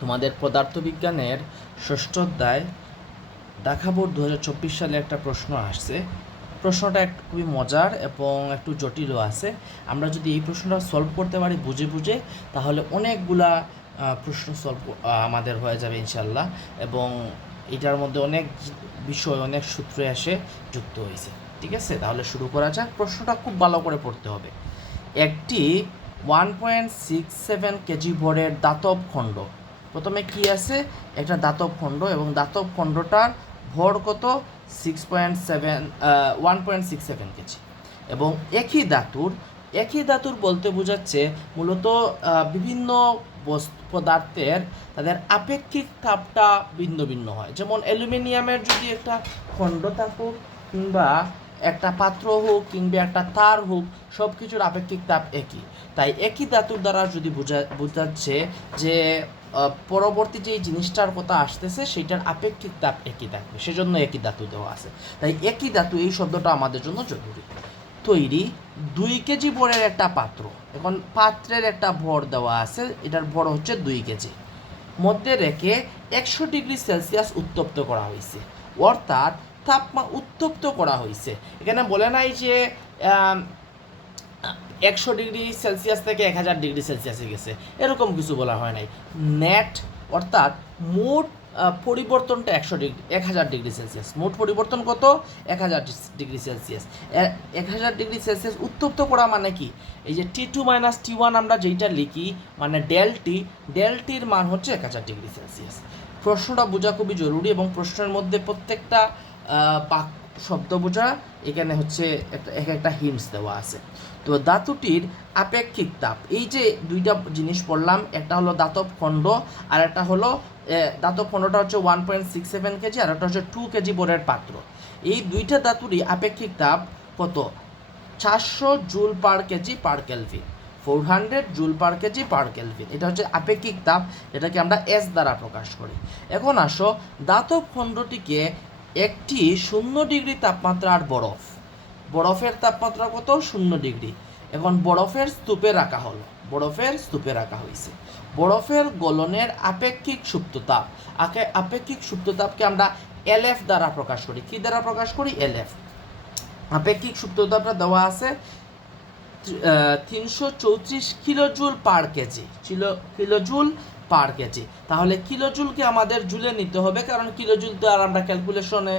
তোমাদের পদার্থবিজ্ঞানের ষষ্ঠ অধ্যায় ঢাকা বোর্ড 2024 সালে একটা প্রশ্ন আসছে। প্রশ্নটা একটু খুবই মজার এবং একটু জটিলও আছে। আমরা যদি এই প্রশ্নটা সলভ করতে পারি বুঝে বুঝে, তাহলে অনেকগুলা প্রশ্ন সলভ আমাদের হয়ে যাবে ইনশাল্লাহ। এবং এটার মধ্যে অনেক বিষয়, অনেক সূত্র এসে যুক্ত হয়েছে। ঠিক আছে, তাহলে শুরু করা যাক। প্রশ্নটা খুব ভালো করে পড়তে হবে। একটি 1.67 কেজি ভরের দাতব খণ্ড, প্রথমে কি আছে, একটা দাতব খণ্ড, এবং দাতব খণ্ডটার ভর কত, 1.67 কেজি। এবং একই ধাতুর বলতে বোঝাচ্ছে মূলত বিভিন্ন পদার্থের তাদের আপেক্ষিক তাপটা ভিন্ন ভিন্ন হয়। যেমন অ্যালুমিনিয়ামের যদি একটা খণ্ড থাকুক, কিংবা একটা পাত্র হোক, কিংবা একটা তার হোক, সব কিছুর আপেক্ষিক তাপ একই। তাই একই ধাতুর দ্বারা যদি বোঝাচ্ছে যে পরবর্তী যে জিনিসটার কথা আসতেছে সেটার আপেক্ষিক তাপ একই থাকবে, সেজন্য একই ধাতু দেওয়া আছে। তাই একই ধাতু এই শব্দটা আমাদের জন্য জরুরি। তৈরি 2 কেজি ভরের একটা পাত্র। এখন পাত্রের একটা ভর দেওয়া আছে, এটার ভর হচ্ছে 2 কেজি। মধ্যে রেখে 100 ডিগ্রি সেলসিয়াস উত্তপ্ত করা হয়েছে, অর্থাৎ উত্তপ্ত করা হয়েছে। এখানে বলে নাই যে 100 ডিগ্রি সেলসিয়াস থেকে 1000 ডিগ্রি সেলসিয়াসে গেছে, এরকম কিছু বলা হয় নাই। নেট অর্থাৎ মোট পরিবর্তনটা 1000 ডিগ্রি সেলসিয়াস। মোট পরিবর্তন কত, 1000 ডিগ্রি সেলসিয়াস। 1000 ডিগ্রি সেলসিয়াস উত্তপ্ত করা মানে কি, এই যে T2 - T1 আমরা যেইটা লিখি, মানে ডেলটির মান হচ্ছে 1000 ডিগ্রি সেলসিয়াস। প্রশ্নটা বোঝা খুবই জরুরি, এবং প্রশ্নের মধ্যে প্রত্যেকটা শব্দ বোঝা এখানে হচ্ছে একটা হিন্টস দেওয়া আছে। তো ধাতুটির আপেক্ষিক তাপ, এই যে দুইটা জিনিস পড়লাম, একটা হলো ধাতব খণ্ড, আর একটা হলো ধাতব খণ্ডটা হচ্ছে 1.67 কেজি, আর একটা হচ্ছে 2 কেজি ভরের পাত্র। এই দুইটা ধাতুরই আপেক্ষিক তাপ কত, 400 joule per KG per kelvin, 400 joule per KG per kelvin. এটা হচ্ছে আপেক্ষিক তাপ, যেটাকে আমরা এস দ্বারা প্রকাশ করি। এখন আসো, ধাতব খণ্ডটিকে একটি 0 ডিগ্রি তাপমাত্রার বরফের তাপমাত্রা কত, 0 ডিগ্রি। এখন বরফের স্তূপে রাখা হয়েছে। বরফের গলনের আপেক্ষিক সুপ্ততাপকে আমরা এলএফ দ্বারা প্রকাশ করি। কি দ্বারা প্রকাশ করি, এলএফ। আপেক্ষিক সুপ্ততাপটা দেওয়া আছে 334 কিলোজুল পার কেজি, পার কেজি। তাহলে কিলোজুলকে আমাদের জুলে নিতে হবে, কারণ কিলোজুল তো আর আমরা ক্যালকুলেশনে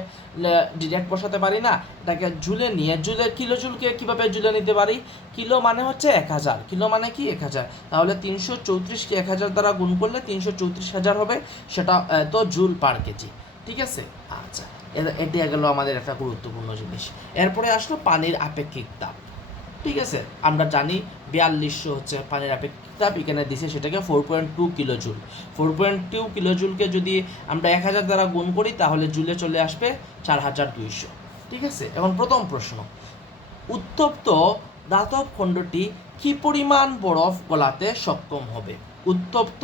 ডিরেক্ট বসাতে পারি না। এটাকে জুলে নিয়ে কিলোজুলকে কিভাবে জুলে নিতে পারি, কিলো মানে হচ্ছে 1000, কিলো মানে কি 1000। তাহলে 334কে 1000 দ্বারা গুণ করলে 334,000 হবে, সেটা তো জুল পার কেজি। ঠিক আছে, আচ্ছা, এটা গেল আমাদের একটা গুরুত্বপূর্ণ জিনিস। এরপরে আসলো পানির আপেক্ষিক তাপ। ঠিক আছে, আমরা জানি 4200 হচ্ছে পানির আপেক্ষিক তাপ, এখানে দিছে সেটাকে 4.2 কিলোজুল। 4.2 কিলোজুলকে যদি আমরা 1000 দ্বারা গুণ করি, তাহলে জুলে চলে আসবে 4200। ঠিক আছে, এখন প্রথম প্রশ্ন, উত্তপ্ত ধাতব খণ্ডটি কি পরিমাণ বরফ গলাতে সক্ষম হবে? উত্তপ্ত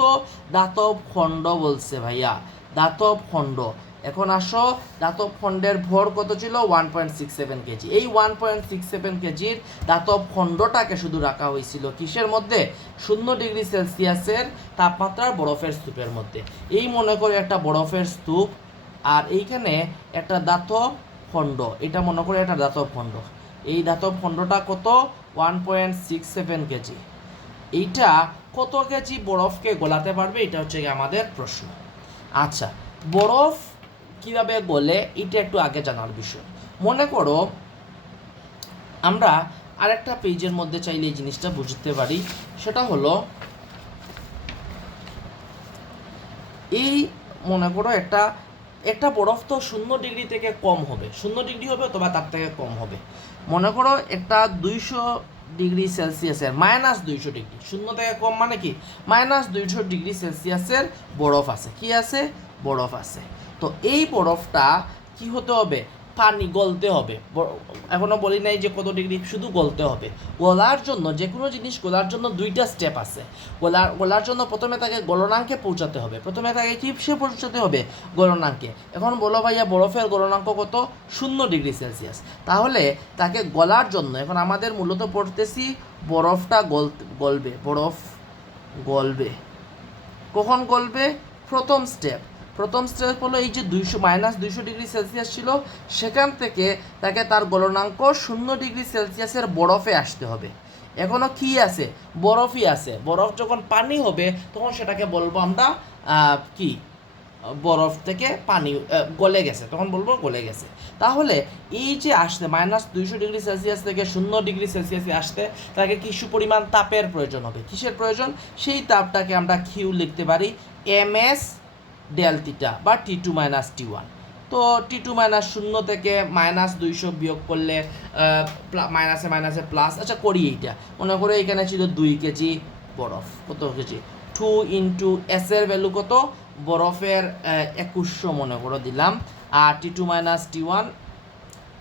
ধাতব খণ্ড বলছে ভাইয়া, ধাতব খণ্ড। এখন আসো, ধাতব খণ্ডের ভর কত ছিল, 1.67 কেজি। এই 1.67 কেজির ধাতব খণ্ডটাকে শুধু রাখা হয়েছিল কিসের মধ্যে, 0 ডিগ্রি সেলসিয়াসের তাপমাত্রার বরফের স্তূপের মধ্যে। এই মনে করে একটা বরফের স্তূপ, আর এইখানে একটা ধাতব খণ্ড, এটা মনে করে একটা ধাতব খণ্ড। এই ধাতব খণ্ডটা কত, 1.67 কেজি। এইটা কত কেজি বরফকে গলাতে পারবে, এটা হচ্ছে আমাদের প্রশ্ন। আচ্ছা, বরফ কিভাবে গলে, এটা একটু আগে জানার বিষয়। মনে করো আমরা আরেকটা পেজের মধ্যে চাইলে এই জিনিসটা বুঝতে পারি, সেটা হলো এই, মনে করো একটা বরফ তো 0 ডিগ্রি থেকে কম হবে, 0 ডিগ্রি হবে অথবা তার থেকে কম হবে। মনে করো একটা 200 ডিগ্রি সেলসিয়াসের, -200 ডিগ্রি, 0 থেকে কম মানে কি, -200 ডিগ্রি সেলসিয়াসের বরফ আছে। কি আছে, বরফ আছে। তো এই বরফটা কি হতে হবে, পানি গলতে হবে। এখনো বলি নাই যে কত ডিগ্রি, শুধু গলতে হবে। গলার জন্য, যে কোনো জিনিস গলার জন্য দুইটা স্টেপ আছে। গলার জন্য প্রথমে তাকে গলনাঙ্কে পৌঁছাতে হবে, পৌঁছাতে হবে গলনাঙ্কে। এখন বলো ভাইয়া, বরফের গলনাঙ্ক কত, 0 ডিগ্রি সেলসিয়াস। তাহলে তাকে গলার জন্য, এখন আমাদের মূলত পড়তেছি বরফটা গলবে, বরফ গলবে। কখন গলবে? প্রথম স্টেপ হলো এই যে 200 ডিগ্রি সেলসিয়াস ছিল, সেখান থেকে তাকে তার গলনাঙ্ক 0 ডিগ্রি সেলসিয়াসের বরফে আসতে হবে। এখনও কি আছে? বরফই আছে। বরফ যখন পানি হবে তখন সেটাকে বলবো আমরা কি, বরফ থেকে পানি গলে গেছে, তখন বলবো গলে গেছে। তাহলে এই যে আসতে -200 ডিগ্রি সেলসিয়াস থেকে 0 ডিগ্রি সেলসিয়াসে আসতে তাকে কিছু পরিমাণ তাপের প্রয়োজন হবে। কিসের প্রয়োজন? সেই তাপটাকে আমরা কিউ লিখতে পারি ms ডেল থিটা বা T2 - T1। তো T2 0 থেকে -200 বিয়োগ করলে মাইনাসে মাইনাসে প্লাস, আচ্ছা করি এইটা, মনে করে এখানে ছিল 2 কেজি বরফ, কত কেজি? 2 ইন্টু এস এর ভ্যালু কত? বরফের 2100 মনে করে দিলাম। আর T2 - T1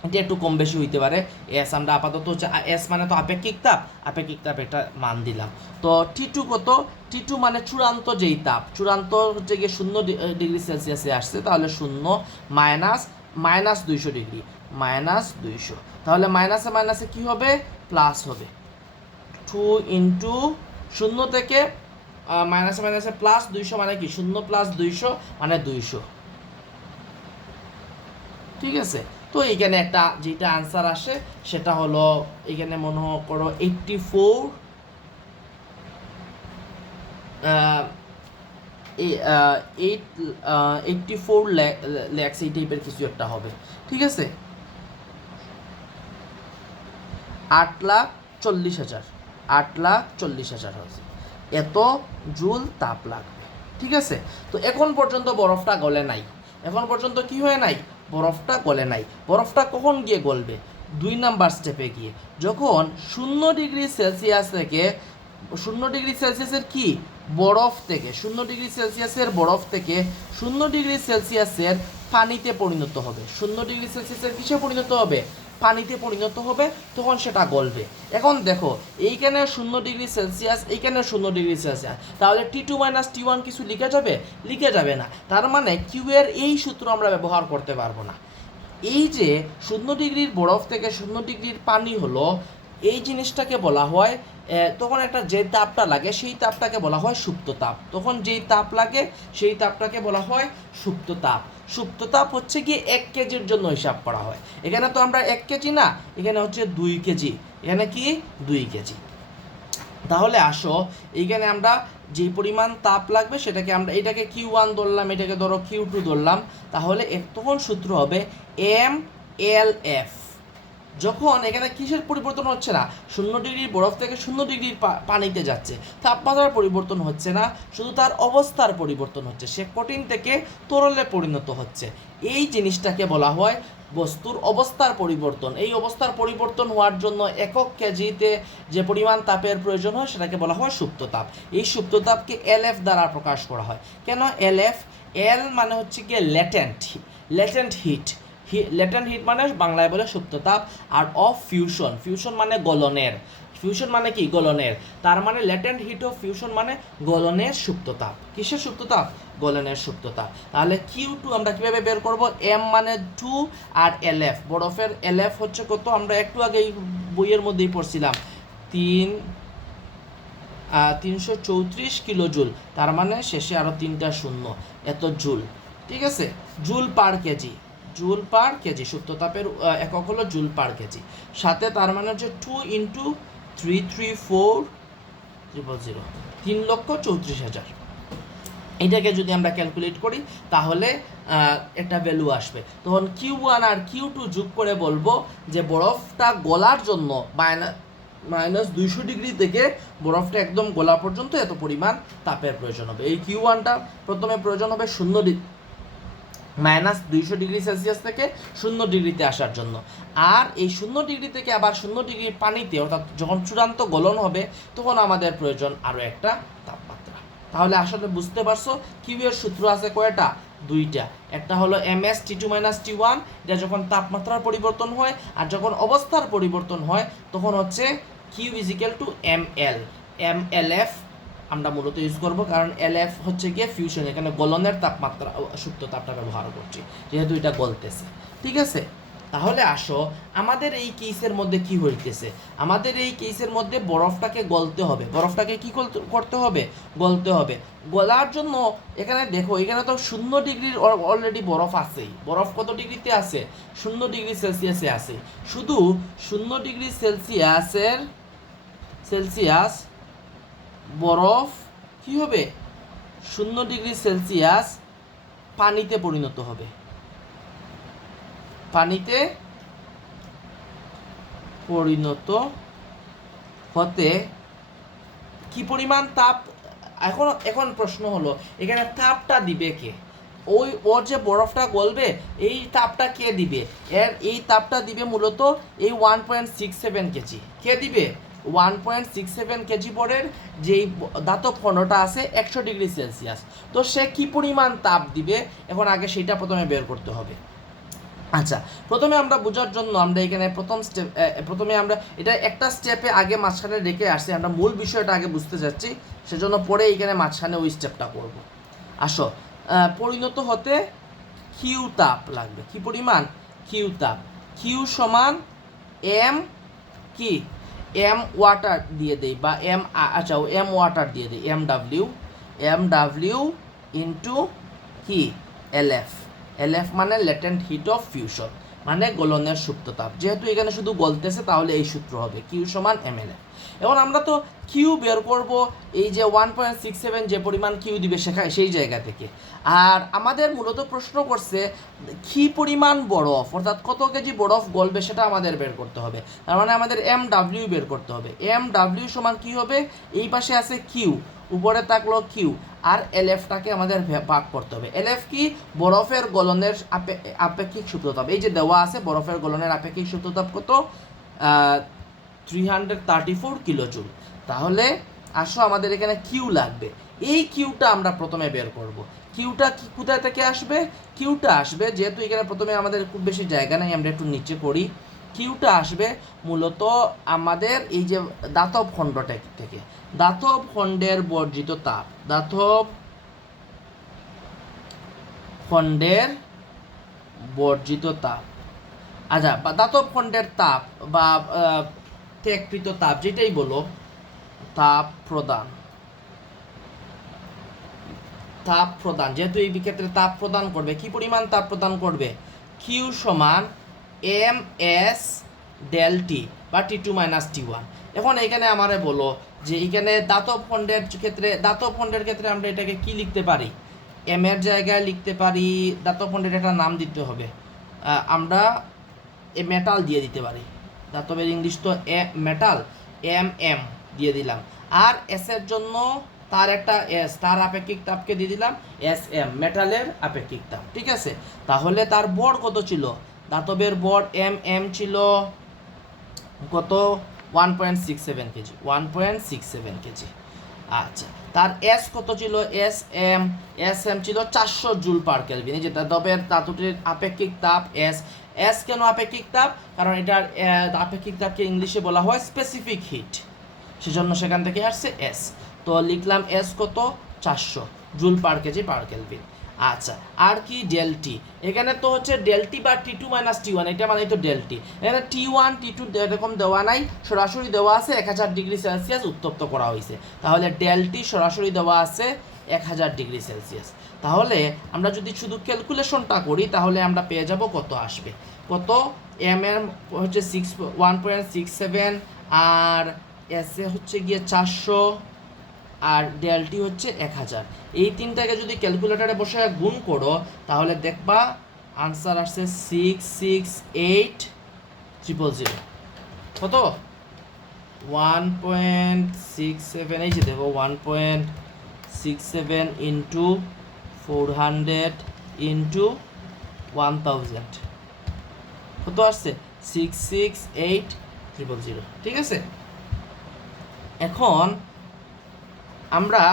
এটা একটু কম বেশি হইতে পারে। এস আমরা আপাতত হচ্ছে এস মানে তো আপেক্ষিক তাপ একটা মান দিলাম। তো T2 কত? T2 মানে চূড়ান্ত যেই তাপ, চূড়ান্ত হচ্ছে গিয়ে 0 ডিগ্রি সেলসিয়াসে আসছে, তাহলে 0 মাইনাস 200 ডিগ্রি -200, তাহলে মাইনাসে মাইনাসে কি হবে? প্লাস হবে। 2 ইন্টু 0 থেকে মাইনাসে মাইনাসে প্লাস 200 মানে কি? 0 প্লাস 200 মানে 200। ঠিক আছে? তো এইখানে একটা যেটা আনসার আসে সেটা হলো, এখানে মনে করো 84 ল্যাক্স, এই টাইপের কিছু একটা হবে। ঠিক আছে? 8,40,000 8,40,000 হচ্ছে এত জুল তাপ লাগবে। ঠিক আছে? তো এখন পর্যন্ত বরফটা গলে নাই। এখন পর্যন্ত কি হয় নাই? বরফটা গলে নাই। বরফটা কখন গিয়ে গলবে? 2 নাম্বার স্টেপে গিয়ে, যখন 0 ডিগ্রি সেলসিয়াস থেকে 0 ডিগ্রি সেলসিয়াসের কি বরফ থেকে 0 ডিগ্রি সেলসিয়াসের বরফ থেকে 0 ডিগ্রি সেলসিয়াসের পানিতে পরিণত হবে। 0 ডিগ্রি সেলসিয়াসের কিসে পরিণত হবে? পানিতে পরিণত হবে, তখন সেটা গলবে। এখন দেখো এইখানে 0 ডিগ্রি সেলসিয়াস, এইখানে 0 ডিগ্রি সেলসিয়াস, তাহলে T2 - T1 কিছু লিখে যাবে? লিখে যাবে না। তার মানে কিউ এর এই সূত্র আমরা ব্যবহার করতে পারবো না। এই যে 0 ডিগ্রির বরফ থেকে 0 ডিগ্রির পানি হলো, এই জিনিসটাকে বলা হয়, তখন একটা যে তাপটা লাগে সেই তাপটাকে বলা হয় সুপ্ত তাপ। তখন যেই তাপ লাগে সেই তাপটাকে বলা হয় সুপ্ত তাপ। সুপ্ত তাপ হচ্ছে কি 1 কেজির জন্য হিসাব করা হয়। এখানে তো আমরা 1 কেজি না, এখানে হচ্ছে 2 কেজি। এখানে কি 2 কেজি। তাহলে আসো এইখানে আমরা যেই পরিমাণ তাপ লাগবে সেটাকে আমরা, এটাকে Q1 ধরলাম, এটাকে ধরো Q2 ধরলাম, তাহলে তখন সূত্র হবে MLF। যখন এখানে কিসের পরিবর্তন হচ্ছে না? 0 ডিগ্রির বরফ থেকে 0 ডিগ্রির পানিতে যাচ্ছে, তাপমাত্রার পরিবর্তন হচ্ছে না, শুধু তার অবস্থার পরিবর্তন হচ্ছে, সে কঠিন থেকে তরলে পরিণত হচ্ছে। এই জিনিসটাকে বলা হয় বস্তুর অবস্থার পরিবর্তন। এই অবস্থার পরিবর্তন হওয়ার জন্য একক কেজিতে যে পরিমাণ তাপের প্রয়োজন হয় সেটাকে বলা হয় সুপ্ত তাপ। এই সুপ্ত তাপকে LF দ্বারা প্রকাশ করা হয়। কেন LF? এল মানে হচ্ছে গিয়ে ল্যাটেন্ট হিট। ল্যাটেন্ট হিট মানে বাংলায় বলে সুপ্ত তাপ। আর অফ ফিউশন মানে গলনের। ফিউশন মানে কি? গলনের। তার মানে ল্যাটেন্ট হিট অফ ফিউশন মানে গলনের সুপ্ত তাপ। কিসের সুপ্ত তাপ? গলনের সুপ্ত তাপ। তাহলে Q2 আমরা কিভাবে বের করব? M মানে 2 আর LF, বরফের LF হচ্ছে কত? আমরা একটু আগে বইয়ের মধ্যেই পড়ছিলাম, 334 কিলো জুল। তার মানে শেষে আরো 3টা শূন্য, এত জুল। ঠিক আছে? জুল পার কেজি, সুপ্ত তাপের একক হলো জুল পার কেজি। সাথে তার মানে হচ্ছে 2 ইন্টু 334,000, 3,34,000। এটাকে যদি আমরা ক্যালকুলেট করি তাহলে একটা ভ্যালু আসবে। তখন Q1 আর Q2 যোগ করে বলবো যে বরফটা গলার জন্য -200 ডিগ্রি থেকে বরফটা একদম গলা পর্যন্ত এত পরিমাণ তাপের প্রয়োজন হবে। এই Q1টা প্রথমে প্রয়োজন হবে -200 ডিগ্রি সেলসিয়াস থেকে 0 ডিগ্রিতে আসার জন্য। আর এই 0 ডিগ্রি থেকে আবার 0 ডিগ্রির পানিতে, অর্থাৎ যখন চূড়ান্ত গলন হবে তখন আমাদের প্রয়োজন আরও একটা তাপমাত্রা। তাহলে আসলে বুঝতে পারছো কিউ এর সূত্র আছে কয়টা? 2টা। একটা হলো MS T2 - T1, এটা যখন তাপমাত্রার পরিবর্তন হয়, আর যখন অবস্থার পরিবর্তন হয় তখন হচ্ছে Q = ML। MLF আমরা মূলত ইউজ করব, কারণ LF হচ্ছে গিয়ে ফিউশন, এখানে গলনের তাপমাত্রা সুপ্ত তাপটা ব্যবহার করছি যেহেতু এটা গলতেছে। ঠিক আছে? তাহলে আসো আমাদের এই কেসের মধ্যে কি হইতেছে, আমাদের এই কেসের মধ্যে বরফটাকে গলতে হবে, বরফটাকে কি করতে হবে, গলতে হবে। গলার জন্য এখানে দেখো এখানে তো 0 ডিগ্রির অলরেডি বরফ আছেই, বরফ কত ডিগ্রিতে আছে, 0 ডিগ্রি সেলসিয়াসে আছে। শুধু 0 ডিগ্রি সেলসিয়াস বরফ কি হবে, 0 ডিগ্রি সেলসিয়াস পানিতে পরিণত হবে, পানিতে পরিণত হতে কি পরিমাণ তাপ, এখন প্রশ্ন হলো এখানে তাপটা দিবে কে, ওর যে বরফটা গলবে এই তাপটা কে দিবে, এই তাপটা দিবে মূলত এই 1.67 কেজি, কে দিবে 1.67 কেজি বরের যেই ধাতব খণ্ডটা আছে 100 ডিগ্রি সেলসিয়াস। তো সে কি পরিমাণ তাপ দিবে এখন আগে সেটা প্রথমে বের করতে হবে। আচ্ছা, প্রথমে আমরা বোঝার জন্য আমরা এখানে প্রথমে আমরা এটা একটা স্টেপে আগে মাঝখানে রেখে আসছি, আমরা মূল বিষয়টা আগে বুঝতে চাচ্ছি, সেজন্য পরে এইখানে মাঝখানে ওই স্টেপটা করব। আসো, পরিণত হতে কিউ তাপ লাগবে, কি পরিমাণ, কিউ তাপ, কিউ সমান এম কি, এম ওয়াটার দিয়ে দেই বা এম ওয়াটার দিয়ে দিই, এম ডাব্লিউ ইন্টু কি এলএফ মানে ল্যাটেন্ট হিট অফ ফিউশন, মানে গলনের সুপ্ত তাপ। যেহেতু এখানে শুধু গলতেছে তাহলে এই সূত্র হবে কিউ সমান এমএলএফ। এখন আমরা তো কিউ বের করব এই যে 1.67 যে পরিমাণ কিউ দিবে সেই জায়গা থেকে। আর আমাদের মূলত প্রশ্ন করছে কি পরিমাণ বরফ, অর্থাৎ কত কেজি বরফ গলবে সেটা আমাদের বের করতে হবে। তার মানে আমাদের এম ডাব্লিউ বের করতে হবে। এম ডাব্লিউ সমান কি হবে, এই পাশে আছে কিউ, উপরে থাকলো কিউ, আর এলএফটাকে আমাদের ভাগ করতে হবে। এলএফ কি, বরফের গলনের আপেক্ষিক সূত্রতাপ, এই যে দেওয়া আছে বরফের গলনের আপেক্ষিক সূত্রতাপ কত, 334 কিলোজুল। তাহলে আসো আমাদের এখানে কিউ লাগবে, এই কিউটা আমরা প্রথমে বের করব। কিউটা কি কোথা থেকে আসবে, কিউটা আসবে যেহেতু এখানে প্রথমে আমাদের খুব বেশি জায়গা নেই, আমরা একটু নিচে করি। কিউটা আসবে মূলত আমাদের এই যে ধাতব খণ্ডটা থেকে, ধাতব খণ্ডের বর্জিত তাপ, ধাতব খণ্ডের বর্জিত তাপ, আচ্ছা, বা ধাতব খণ্ডের তাপ বা ত্যাগকৃত তাপ যেটাই বলো, তাপ প্রদান, যেহেতু এই ক্ষেত্রে তাপ প্রদান করবে, কি পরিমাণ তাপ প্রদান করবে, কিউ সমান এম এস ডেল টি বা T2 - T1। এখন এখানে আমারে বলো যে এখানে দাতব খণ্ডের ক্ষেত্রে আমরা এটাকে কি লিখতে পারি, এম এর জায়গায় লিখতে পারি, দাতব খণ্ডের একটা নাম দিতে হবে, আমরা মেটাল দিয়ে দিতে পারি, দাতবের ইংলিশ তো মেটাল, এম দিয়ে দিলাম। আর এস এর জন্য তার একটা এস, তার আপেক্ষিক তাপকে দিয়ে দিলাম এম, মেটালের আপেক্ষিক তাপ, ঠিক আছে। তাহলে তার বর কত ছিল, ধাতবের বর এম ছিল কত, 1.67 কেজি, 1.67 কেজি। আচ্ছা, তার এস কত ছিল, এস এম ছিল 400 জুল পার কেলভিন। এই যে ধাতুটির আপেক্ষিক তাপ এস কেন আপেক্ষিক তাপ, কারণ এটার আপেক্ষিক তাপকে ইংলিশে বলা হয় স্পেসিফিক হিট, সেজন্য সেখান থেকে আসছে এস। তো লিখলাম এস কত, 400 joule per KG per kelvin. আচ্ছা, আর কি ডেলটি, এখানে তো হচ্ছে ডেলটি বা T2 - T1, এটা মানে তো ডেলটি। এখানে T1 T2 এরকম দেওয়া নাই, সরাসরি দেওয়া আছে 1000 ডিগ্রি সেলসিয়াস উত্তপ্ত করা হয়েছে, তাহলে ডেলটি সরাসরি দেওয়া আছে 1000 ডিগ্রি সেলসিয়াস। তাহলে আমরা যদি শুধু ক্যালকুলেশনটা করি তাহলে আমরা পেয়ে যাব কত আসবে, কত এম এর হচ্ছে 1.67, আর এস এ হচ্ছে গিয়ে 400, আর ডেলটি হচ্ছে 1000। এই তিনটাকে যদি ক্যালকুলেটরে বসে গুণ করো তাহলে দেখবা আনসার আসছে 668,000। কত, 1.67, এই যে দেখো 1.67 ইন্টু 400 ইন্টু 1000 কত আসছে, 668,000, ঠিক আছে। এখন আমরা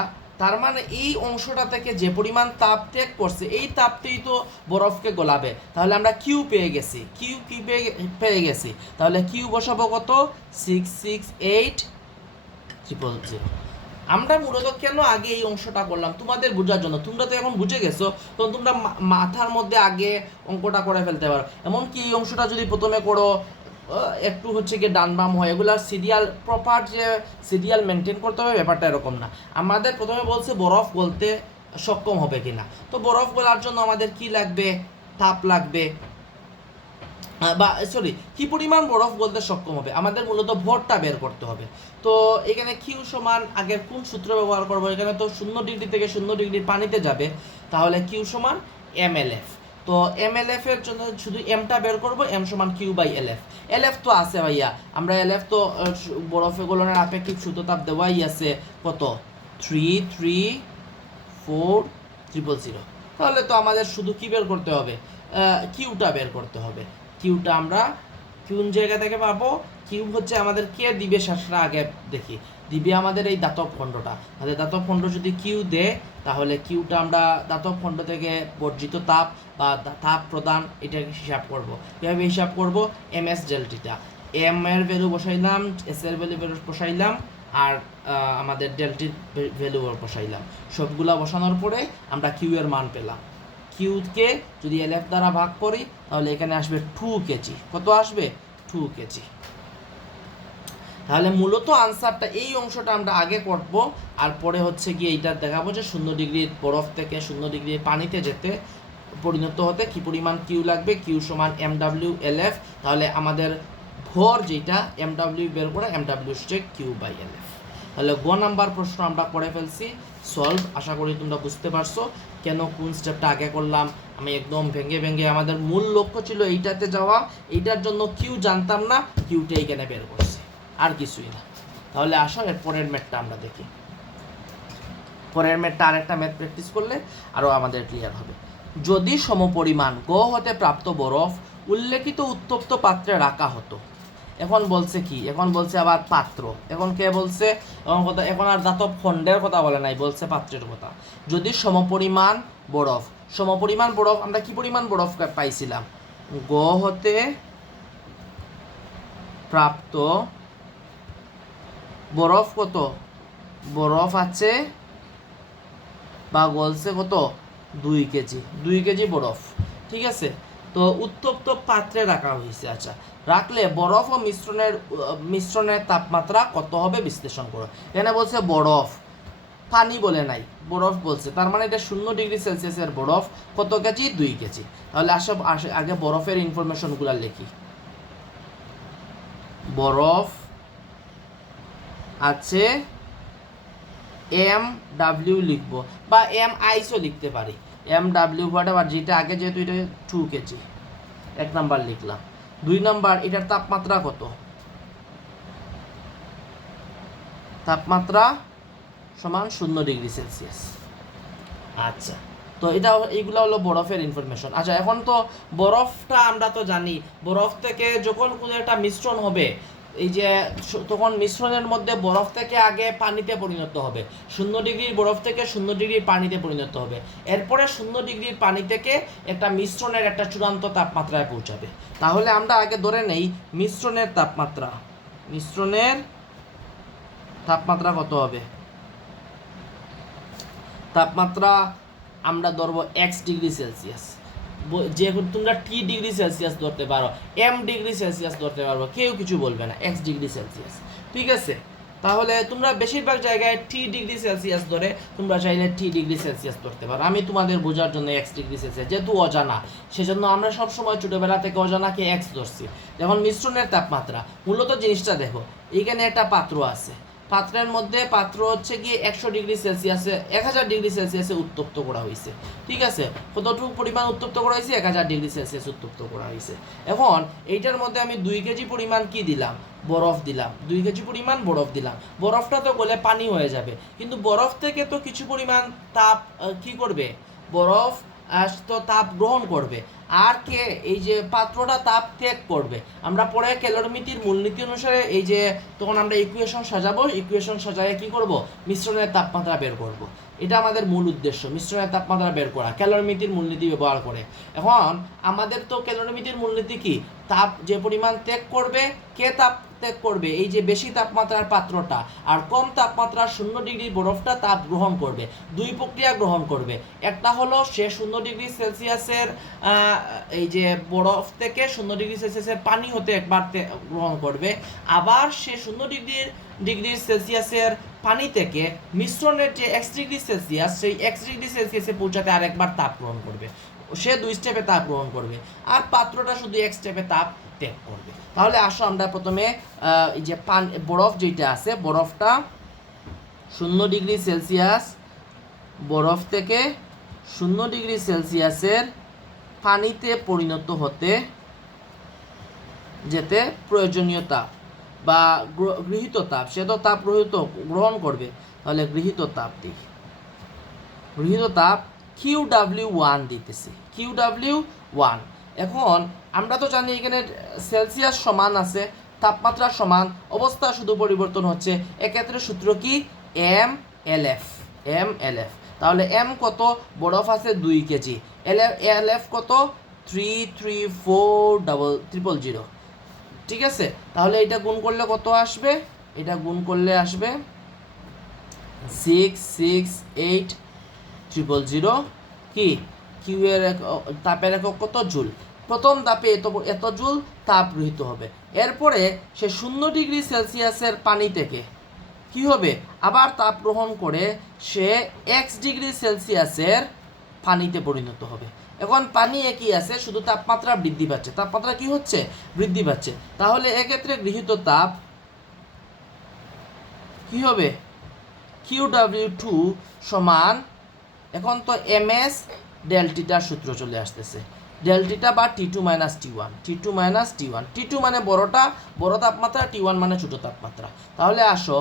তার মানে এই অংশটা থেকে যে পরিমাণ তাপ ত্যাগ করছে এই তাপতেই তো বরফকে গলাবে, তাহলে আমরা কিউ পেয়ে গেছি, তাহলে কিউ বসাবো কত, 668,000। আমরা মূলত কেন আগে এই অংশটা করলাম তোমাদের বোঝার জন্য। তোমরা তো এখন বুঝে গেছো, তখন তোমরা মাথার মধ্যে আগে অঙ্কটা করে ফেলতে পারো। এমনকি এই অংশটা যদি প্রথমে করো একটু হচ্ছে গিয়ে ডান বাম হয়, এগুলার সিরিয়াল প্রপার যে সিরিয়াল মেনটেন করতে হবে ব্যাপারটা এরকম না। আমাদের প্রথমে বলছে বরফ গলতে সক্ষম হবে কিনা, তো বরফ গলার জন্য আমাদের কি লাগবে, তাপ লাগবে, বা সরি কি পরিমাণ বরফ গলতে সক্ষম হবে, আমাদের মূলত ভরটা বের করতে হবে। তো এখানে কিউ সমান আগের কোন সূত্র ব্যবহার করবো, এখানে তো 0 ডিগ্রি থেকে 0 ডিগ্রি পানিতে যাবে, তাহলে কিউ সমান MLF। তো MLF এর জন্য শুধু এমটা বের করবো, এম সমান কিউ বাই এলএফ। এলএফ তো আছে ভাইয়া, আমরা এলএফ তো বরফে গলনের আপেক্ষিক সূত্রতাপ দেওয়াই আছে, কত 334,000। তাহলে তো আমাদের শুধু কি বের করতে হবে, কিউটা বের করতে হবে। কিউটা আমরা কোন জায়গা থেকে পাবো, কিউ হচ্ছে আমাদের কে দিবে সেটা আগে দেখি। দিবে আমাদের এই দাতব খণ্ডটা, আমাদের দাতব খণ্ড যদি কিউ দেয় তাহলে কিউটা আমরা দাতব খণ্ড থেকে বর্জিত তাপ বা তাপ প্রদান এটা হিসাব করব। কীভাবে হিসাব করব, MS ডেল্টিটা, এম এর ভ্যালু বসাইলাম, এস এর ভ্যালু বসাইলাম, আর আমাদের ডেল্টির ভ্যালু বসাইলাম। সবগুলা বসানোর পরে আমরা কিউ এর মান পেলাম। কিউকে যদি এলএফ দ্বারা ভাগ করি তাহলে এখানে আসবে 2 কেজি। কত আসবে, 2 কেজি। তাহলে মূলত আনসারটা এই অংশটা আমরা আগে করব, আর পরে হচ্ছে গিয়ে এইটা দেখাবো যে 0 ডিগ্রি বরফ থেকে 0 ডিগ্রি পানিতে যেতে পরিণত হতে কি পরিমাণ কিউ লাগবে, কিউ সমান MWLF। তাহলে আমাদের ভর যেটা MW বের করে, MW হচ্ছে কিউ বাই এলএফ। তাহলে গ নাম্বার প্রশ্ন আমরা করে ফেলছি সলভ। আশা করি তোমরা বুঝতে পারছো কেন কোন স্টেপটা আগে করলাম। আমি একদম ভেঙে ভেঙে, আমাদের মূল লক্ষ্য ছিল এইটাতে যাওয়া, এইটার জন্য কিউ জানতাম না, কিউটা এইখানে বের করছি, আর কিছুই না। তাহলে আসো এর পরের ম্যাথটা আমরা দেখি। পরের ম্যাথটা আরেকটা ম্যাথ প্র্যাকটিস করলে আরও আমাদের ক্লিয়ার হবে। যদি সমপরিমাণ গ হতে প্রাপ্ত বরফ উল্লেখিত উত্তপ্ত পাত্রে রাখা হতো, এখন বলছে কি, এখন বলছে আবার পাত্র, এখন কে বলছে, এখন কথা, এখন আর দাতব খণ্ডের কথা বলে নাই, বলছে পাত্রের কথা। যদি সমপরিমাণ বরফ, সমপরিমাণ বরফ আমরা কি পরিমাণ বরফ পাইছিলাম, গ হতে প্রাপ্ত বরফ কত, বরফ আছে বা বলছে কত 2 কেজি, 2 কেজি বরফ, ঠিক আছে। তো উত্তপ্ত পাত্রে রাখা হয়েছে। আচ্ছা, রাখলে বরফ ও মিশ্রণের তাপমাত্রা কত হবে বিশ্লেষণ করো। এখানে বলছে বরফ, পানি বলে নাই, বরফ বলছে, তার মানে এটা 0 ডিগ্রি সেলসিয়াসের বরফ, কত কেজি, 2 কেজি। তাহলে আগে বরফের ইনফরমেশনগুলো লিখি। বরফ আছে MW লিখবো, বা MISও লিখতে পারি, MW হোয়াটএভার, যেটা আগে যেহেতু এটা 2 কেজি, 1 নাম্বার লিখলাম। 2 নাম্বার, এটার তাপমাত্রা কত, তাপমাত্রা সমান 0 ডিগ্রি সেলসিয়াস। আচ্ছা, তো এটা এইগুলো হলো বরফের ইনফরমেশন। আচ্ছা, এখন তো বরফটা আমরা তো জানি, বরফ থেকে যখন কোনো একটা মিশ্রণ হবে, এই যে তখন মিশ্রণের মধ্যে বরফ থেকে আগে পানিতে পরিণত হবে, 0 ডিগ্রির বরফ থেকে 0 ডিগ্রির পানিতে পরিণত হবে, এরপরে 0 ডিগ্রির পানি থেকে একটা মিশ্রণের একটা চূড়ান্ত তাপমাত্রায় পৌঁছাবে। তাহলে আমরা আগে ধরে নেই মিশ্রণের তাপমাত্রা, মিশ্রণের তাপমাত্রা কত হবে, তাপমাত্রা আমরা ধরবো X°C, যে তোমরা T°C ধরতে পারো, M°C ধরতে পারবো, কেউ কিছু বলবে না, X°C, ঠিক আছে। তাহলে তোমরা বেশিরভাগ জায়গায় T°C ধরে, তোমরা চাইলে T°C ধরতে পারো। আমি তোমাদের বোঝার জন্য X°C, যেহেতু অজানা সেজন্য আমরা সবসময় ছোটোবেলা থেকে অজানাকে X ধরছি। যখন মিশ্রণের তাপমাত্রা, মূলত জিনিসটা দেখো, এইখানে একটা পাত্র আছে, পাত্রের মধ্যে পাত্র হচ্ছে গিয়ে 100°C, 1000°C উত্তপ্ত করা হয়েছে, ঠিক আছে। কতটুকু পরিমাণ উত্তপ্ত করা হয়েছে, 1000°C উত্তপ্ত করা হয়েছে। এখন এইটার মধ্যে আমি 2 কেজি পরিমাণ কি দিলাম, বরফ দিলাম, 2 কেজি পরিমাণ বরফ দিলাম। বরফটা তো গলে পানি হয়ে যাবে, কিন্তু বরফ থেকে তো কিছু পরিমাণ তাপ কি করবে, বরফ তো তাপ গ্রহণ করবে, আর কে, এই যে পাত্রটা তাপ ত্যাগ করবে। আমরা পরে ক্যালোরিমিতির মূলনীতি অনুসারে এই যে তখন আমরা ইকুয়েশন সাজাবো, ইকুয়েশন সাজায় কি করব, মিশ্রণের তাপমাত্রা বের করব। এটা আমাদের মূল উদ্দেশ্য, মিশ্রণের তাপমাত্রা বের করা ক্যালোরিমিতির মূলনীতি ব্যবহার করে। এখন আমাদের তো ক্যালোরিমিতির মূলনীতি কি, তাপ যে পরিমাণ ত্যাগ করবে, কে তাপ ত্যাগ করবে এই যে বেশি তাপমাত্রার পাত্রটা, আর কম তাপমাত্রার 0 ডিগ্রি বরফটা তাপ গ্রহণ করবে। দুই প্রক্রিয়া গ্রহণ করবে, একটা হলো সে 0 ডিগ্রি সেলসিয়াসের এই যে বরফ থেকে 0 ডিগ্রি সেলসিয়াসের পানি হতে একবার গ্রহণ করবে, আবার সে 0 ডিগ্রি সেলসিয়াসের পানি থেকে মিশ্রণের যে 1 ডিগ্রি সেলসিয়াস, সেই 1 ডিগ্রি সেলসিয়াসে পৌঁছাতে আরেকবার তাপ গ্রহণ করবে। সে 2 স্টেপে তাপ গ্রহণ করবে, আর পাত্রটা শুধু 1 স্টেপে তাপ ত্যাগ করবে। তাহলে আসো আমরা প্রথমে এই যে বরফ যেটা আছে, বরফটা 0 ডিগ্রি সেলসিয়াস বরফ থেকে 0 ডিগ্রি সেলসিয়াসের পানিতে পরিণত হতে যেতে প্রয়োজনীয় তাপ বা গৃহীত তাপ, সে তো তাপ গ্রহণ করবে, তাহলে গৃহীত তাপ দিই, গৃহীত তাপ QW1 দিতেছি, QW1। এখন আমরা তো জানি এখানে সেলসিয়াস সমান আছে, তাপমাত্রা সমান, অবস্থা শুধু পরিবর্তন হচ্ছে। এক্ষেত্রে সূত্র কি? MLF। তাহলে M কত? বরফ আছে 2 কেজি, LF কত? 3340000। ঠিক আছে, তাহলে এটা গুণ করলে কত আসবে? এটা গুণ করলে আসবে 668000। কি কিউ এর তাপের একক কত? জুল। প্রথম তাপে এত জুল তাপ গৃহীত হবে। এরপরে সে 0 ডিগ্রি সেলসিয়াসের পানি থেকে কি হবে? আবার তাপ গ্রহণ করে সে 1 ডিগ্রি সেলসিয়াসের পানিতে পরিণত হবে। এখন পানি একই আছে, শুধু তাপমাত্রা বৃদ্ধি পাচ্ছে। তাপমাত্রা কি হচ্ছে? বৃদ্ধি পাচ্ছে। তাহলে এক্ষেত্রে গৃহীত তাপ কি হবে? QW2 সমান, এখন তো MS ডেল্টিটার সূত্র চলে আসতেছে, ডেল্টিটা বা T2 মাইনাস T1, T2 মানে বড় তাপমাত্রা, T1 মানে ছোট তাপমাত্রা। তাহলে আসো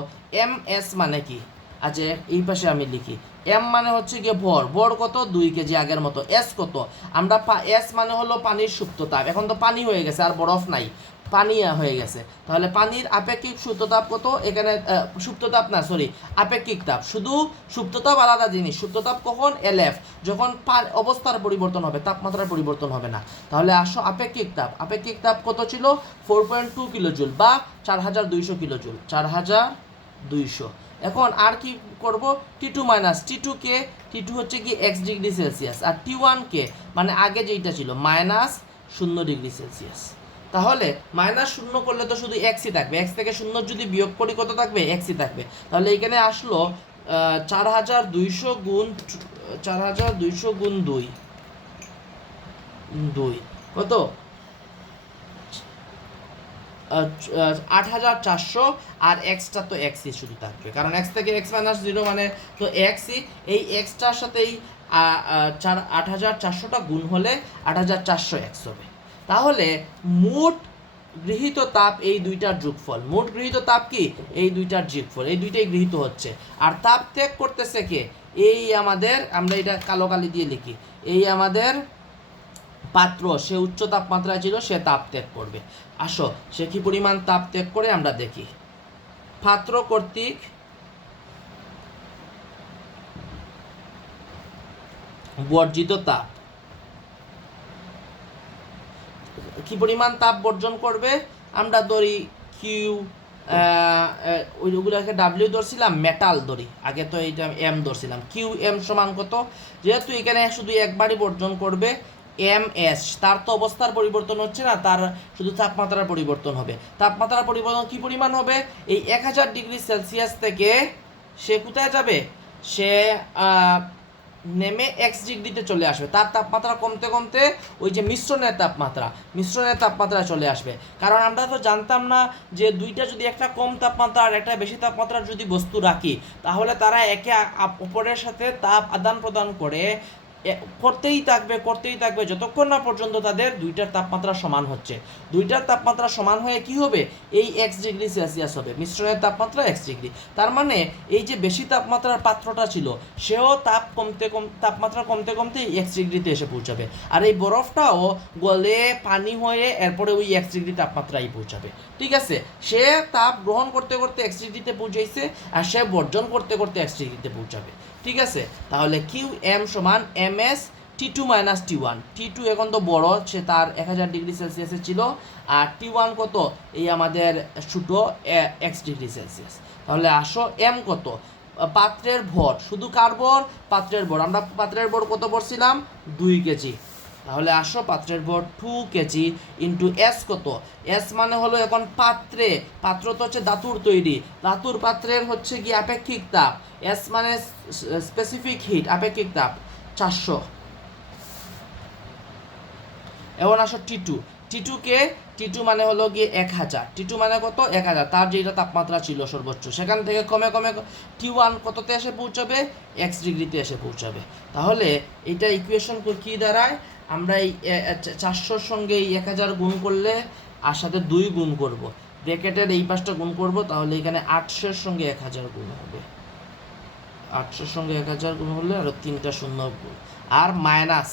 MS মানে কি? আচ্ছা এই পাশে আমি লিখি, M মানে হচ্ছে গিয়ে ভর কত? 2 কেজি, আগের মতো। S কত? আমরা S মানে হলো পানির সুপ্ত তাপ, এখন তো পানি হয়ে গেছে, আর বরফ নাই, পানি হয়ে গেছে। তাহলে পানির আপেক্ষিক সুপ্ততাপ কত? এখানে সুপ্ততাপ না, সরি, আপেক্ষিক তাপ। শুধু সুপ্ততাপ আলাদা জিনিস। সুপ্ততাপ কখন? LF, যখন অবস্থার পরিবর্তন হবে, তাপমাত্রার পরিবর্তন হবে না। তাহলে আসো আপেক্ষিক তাপ কত ছিল? 4.2 কিলোজুল বা 4200 কিলোজুল, 4200। এখন আর কি করব? T2 মাইনাস T2 কে, T2 হচ্ছে কি 1 ডিগ্রি সেলসিয়াস, আর T1 কে মানে আগে যেটা ছিল মাইনাস 0 ডিগ্রি সেলসিয়াস। তাহলে -0 করলে তো শুধু এক্সই থাকবে, এক্স থেকে 0 যদি বিয়োগ করি কত থাকবে? এক্সই থাকবে। তাহলে এখানে আসলো 4200 গুণ 2 কত? 8400, আর এক্সটা তো এক্সই শুধু থাকবে, কারণ এক্স থেকে এক্স মাইনাস 0 মানে তো এক্সই। এই এক্সটার সাথে এই 8400টা গুণ হলে 8400x হবে। তাহলে মোট গৃহীত তাপ এই দুইটার যোগফল, মোট গৃহীত তাপ কি? এই দুইটার যোগফল, এই দুইটাই গৃহীত হচ্ছে। আর তাপ ত্যাগ করতেছে কে? এই আমাদের, আমরা এটা কালো কালি দিয়ে লিখি, এই আমাদের পাত্র, সে উচ্চ তাপমাত্রায় ছিল, সে তাপ ত্যাগ করবে। আসো সে কি পরিমাণ তাপ ত্যাগ করে আমরা দেখি। পাত্র কর্তৃক বর্জিত তাপ কি পরিমাণ তাপ বর্জন করবে? আমরা ধরি কিউ, ওইগুলোকে ডাব্লিউ ধরছিলাম, মেটাল ধরি, আগে তো এইটা এম ধরছিলাম। QM সমান কত? যেহেতু এখানে শুধু একবারই বর্জন করবে, MS, তার তো অবস্থার পরিবর্তন হচ্ছে না, তার শুধু তাপমাত্রার পরিবর্তন হবে। তাপমাত্রার পরিবর্তন কি পরিমাণ হবে? এই 1000 ডিগ্রি সেলসিয়াস থেকে সে কোথায় যাবে? সে নেমে 1 ডিগ্রিতে চলে আসবে। তার তাপমাত্রা কমতে কমতে ওই যে মিশ্রণের তাপমাত্রা চলে আসবে। কারণ আমরা তো জানতাম না যে দুইটা যদি একটা কম তাপমাত্রা আর একটা বেশি তাপমাত্রার যদি বস্তু রাখি, তাহলে তারা একে অপরের সাথে তাপ আদান প্রদান করতেই থাকবে যতক্ষণ না পর্যন্ত তাদের দুইটার তাপমাত্রা সমান হচ্ছে। দুইটার তাপমাত্রা সমান হয়ে কি হবে? এই 1 ডিগ্রি সেলসিয়াস হবে, মিশ্রণের তাপমাত্রা 1 ডিগ্রি। তার মানে এই যে বেশি তাপমাত্রার পাত্রটা ছিল, সেও তাপমাত্রা কমতে কমতে 1 ডিগ্রিতে এসে পৌঁছাবে। আর এই বরফটাও গলে পানি হয়ে এরপরে ওই 1 ডিগ্রি তাপমাত্রায় পৌঁছাবে। ঠিক আছে, সে তাপ গ্রহণ করতে করতে 1 ডিগ্রিতে পৌঁছাইছে, আর সে বর্জন করতে করতে 1 ডিগ্রিতে পৌঁছাবে। ঠিক আছে, তাহলে QM সমান MS T2 minus T1, T2 এখন তো বড়, সে তার 1000 ডিগ্রি সেলসিয়াসে ছিল, আর T1 কত, এই আমাদের ছোটো x ডিগ্রি সেলসিয়াস। তাহলে আসো m কত, পাত্রের ভর, শুধু কার ভর, পাত্রের ভর, আমরা পাত্রের ভর কত পড়ছিলাম, 2 কেজি। তাহলে আসো পাত্রের ভর 2 কেজি ইন্টু এস কত, এস মানে হলো এখন পাত্রে, পাত্র তো হচ্ছে ধাতুর তৈরি, ধাতুর পাত্রের হচ্ছে কি আপেক্ষিক তাপ, এস মানে স্পেসিফিক হিট, আপেক্ষিক তাপ 400। এখন আসো T2, T2 মানে হলো গিয়ে 1000, T2 মানে কত, 1000, তার যেটা তাপমাত্রা ছিল সর্বোচ্চ, সেখান থেকে কমে কমে T1 কততে এসে পৌঁছাবে, x ডিগ্রিতে এসে পৌঁছাবে। তাহলে এটা ইকুয়েশন কি দাঁড়ায়, আমরা এই 400-র সঙ্গে এই 1000 গুণ করলে, আর সাথে 2 গুণ করব, ব্র্যাকেটের এই পাশটা গুণ করব, তাহলে এখানে 800-এর সঙ্গে 1000 গুণ হবে, 800-এর সঙ্গে 1000 গুণ হলে আরও 3টা শূন্য গুণ, আর মাইনাস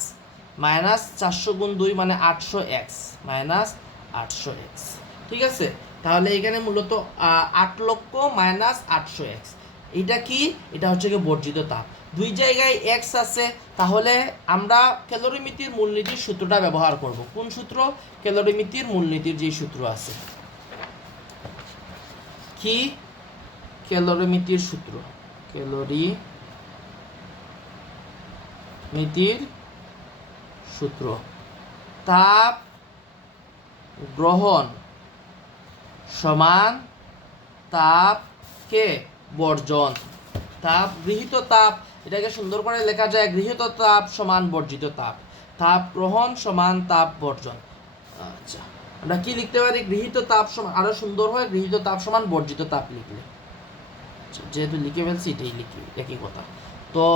400 গুণ 2 মানে 800x, মাইনাস 800x। ঠিক আছে, তাহলে এখানে মূলত 8 লক্ষ মাইনাস 800x, এটা কি, এটা হচ্ছে কি বর্জিত তাপ, দুই জায়গায় x আছে, তাহলে আমরা ক্যালোরিমিতির মূলনীতির সূত্রটা ব্যবহার করব। কোন সূত্র, ক্যালোরিমিতির মূলনীতির যে সূত্র আছে, কি ক্যালোরিমিতির সূত্র, ক্যালোরিমিতির সূত্র, তাপ গ্রহণ সমান তাপকে বর্জন, তাপ গৃহীত তাপ, এটাকে সুন্দর করে লেখা যায় গৃহীত তাপ সমান বর্জিত তাপ, তাপ গ্রহণ সমান তাপ বর্জন। আচ্ছা, আমরা কি লিখতে পারি, গৃহীত তাপ সমান, আরো সুন্দর হয় গৃহীত তাপ সমান বর্জিত তাপ লিখলে, যেহেতু লিখে ফেলছি এটাই লিখি, একই কথা। তো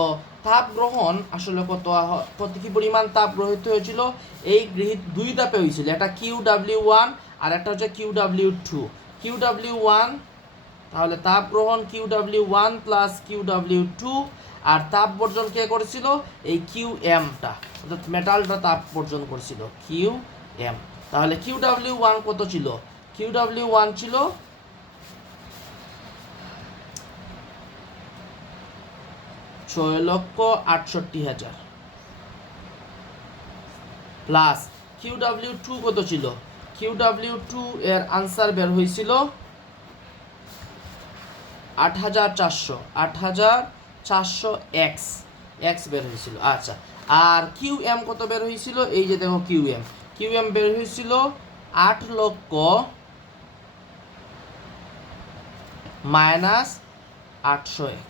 তাপ গ্রহণ আসলে কত কি পরিমাণ তাপ গ্রহিত হয়েছিল, এই গৃহীত 2 তাপে হয়েছিল, একটা QW1 আর একটা হচ্ছে QW2, QW1, তাহলে তাপ গ্রহণ QW1 প্লাস QW2, আর তাপ বর্জন কে করেছিল, এই QMটা, অর্থাৎ মেটালটা তাপ বর্জন করেছিল, QM। তাহলে QW1 কত ছিল, QW1 ছিল 6,68,000 প্লাস QW2 কত ছিল, QW2 এর আনসার বের হয়েছিল 8,400 x বের হয়েছিল। আচ্ছা, আর QM কত বের হয়েছিল, এই যে দেখো QM বের হয়েছিল 8 লক্ষ মাইনাস 800x।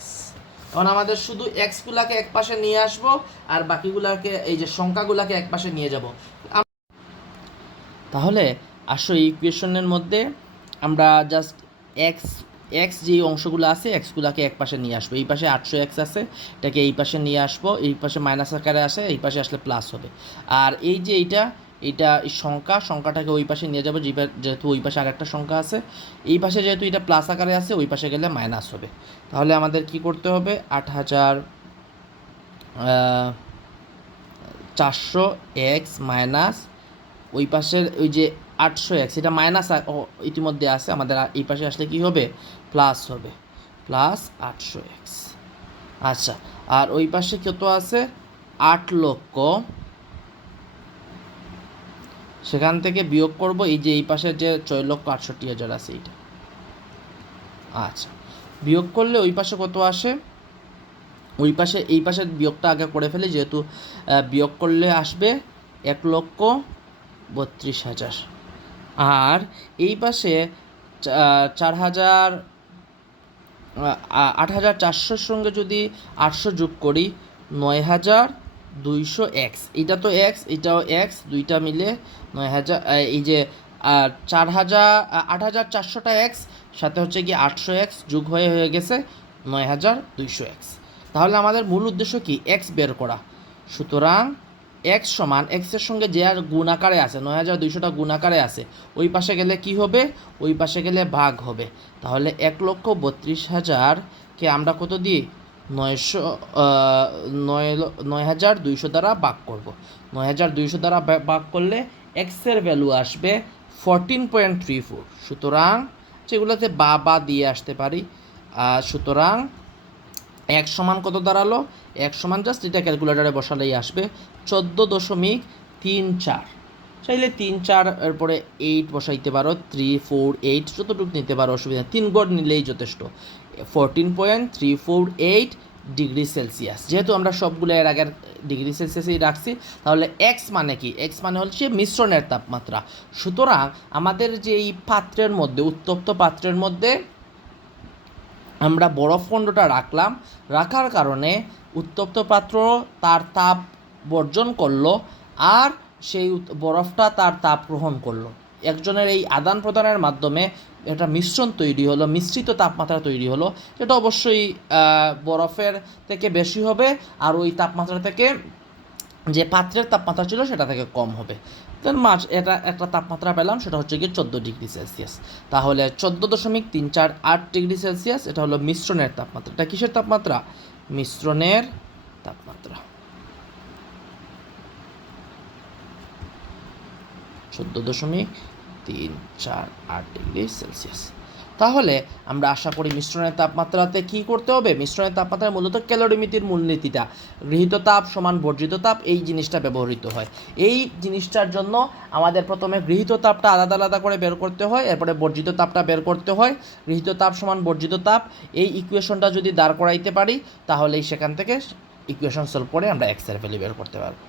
এখন আমাদের শুধু x গুলাকে এক পাশে নিয়ে আসবো, আর বাকিগুলাকে, এই যে সংখ্যাগুলাকে এক পাশে নিয়ে যাব। তাহলে আসো এই ইকুয়েশনের মধ্যে আমরা জাস্ট x যে অংশগুলো আছে এক্সগুলোকে এক পাশে নিয়ে আসবো, এই পাশে 800x আছে, এটাকে এই পাশে নিয়ে আসবো, এই পাশে মাইনাস আকারে আসে, এই পাশে আসলে প্লাস হবে, আর এই যে এইটা সংখ্যাটাকে ওই পাশে নিয়ে যাবো, যেহেতু ওই পাশে আরেকটা সংখ্যা আছে, এই পাশে যেহেতু এটা প্লাস আকারে আছে, ওই পাশে গেলে মাইনাস হবে। তাহলে আমাদের কি করতে হবে, 8,400x মাইনাস ওই পাশের ওই যে 800x, এটা মাইনাস ইতিমধ্যে আছে, আমাদের এই পাশে আসলে কি হবে, প্লাস হবে, প্লাস 800x। আচ্ছা, আর ওই পাশে কত আছে, 8 লক্ষ, সেখান থেকে বিয়োগ করব এই যে এই পাশে যে 6,68,000 আছে এইটা। আচ্ছা, বিয়োগ করলে ওই পাশে কত আসে, ওই পাশে এই পাশের বিয়োগটা আগে করে ফেলি, যেহেতু বিয়োগ করলে আসবে 1,32,000, আর এই পাশে 8,400-র সঙ্গে যদি 800 যোগ করি, 9,200x, এটা তো x, এটাও x, দুইটা মিলে 9,000, এই যে 8,400টা x, সাথে হচ্ছে কি 800x যোগ হয়ে গেছে 9,200x। তাহলে আমাদের মূল উদ্দেশ্য কি, x বের করা। সুতরাং x সমান, x এর সঙ্গে যে আর গুণ আকারে আছে, 9,200টা গুণ আকারে আছে, ওই পাশে গেলে কি হবে, ওই পাশে গেলে ভাগ হবে। তাহলে 1,32,000-কে আমরা কত দিই, 9,200 দ্বারা ভাগ করব। 9,200 দ্বারা ভাগ করলে x এর ভ্যালু আসবে 14.34। সুতরাং যেগুলোতে বা দিয়ে আসতে পারি, সুতরাং এক সমান কত দাঁড়ালো? এক সমান জাস্ট এটা ক্যালকুলেটারে বসালেই আসবে 14.34। চাইলে 3-4 এরপরে 8 বসাইতে পারো, 3-4-8 যতটুকু নিতে পারো, অসুবিধা 3 গড় নিলেই যথেষ্ট। 14.348 ডিগ্রি সেলসিয়াস। যেহেতু আমরা সবগুলো এর আগের ডিগ্রি সেলসিয়াসেই রাখছি, তাহলে এক্স মানে কি? এক্স মানে হচ্ছে মিশ্রণের তাপমাত্রা। সুতরাং আমাদের যে এই পাত্রের মধ্যে, উত্তপ্ত পাত্রের মধ্যে আমরা বরফখণ্ডটা রাখলাম, রাখার কারণে উত্তপ্ত পাত্র তার তাপ বর্জন করলো, আর সেই বরফটা তার তাপ গ্রহণ করলো। একজনের এই আদান প্রদানের মাধ্যমে একটা মিশ্রণ তৈরি হলো, মিশ্রিত তাপমাত্রা তৈরি হলো, যেটা অবশ্যই বরফের থেকে বেশি হবে, আর ওই তাপমাত্রা থেকে যে পাত্রের তাপমাত্রা ছিল সেটা থেকে কম হবে। দেন এটা একটা তাপমাত্রা পেলাম, সেটা হচ্ছে গিয়ে 14 ডিগ্রি সেলসিয়াস। তাহলে 14.348 ডিগ্রি সেলসিয়াস এটা হলো মিশ্রণের তাপমাত্রা। এটা কিসের তাপমাত্রা? মিশ্রণের তাপমাত্রা। 14.348 ডিগ্রি সেলসিয়াস। তাহলে আমরা আশা করি মিশ্রণের তাপমাত্রাতে কি করতে হবে? মিশ্রণের তাপমাত্রায় মূলত ক্যালোরিমিতির মূলনীতিটা, গৃহীত তাপ সমান বর্জিত তাপ, এই জিনিসটা ব্যবহৃত হয়। এই জিনিসটার জন্য আমাদের প্রথমে গৃহীত তাপটা আলাদা আলাদা করে বের করতে হয়, এরপরে বর্জিত তাপটা বের করতে হয়। গৃহীত তাপ সমান বর্জিত তাপ, এই ইকুয়েশনটা যদি দাঁড় করাইতে পারি, তাহলেই সেখান থেকে ইকুয়েশন সলভ করে আমরা এক্স এর ভ্যালু বের করতে পারবো।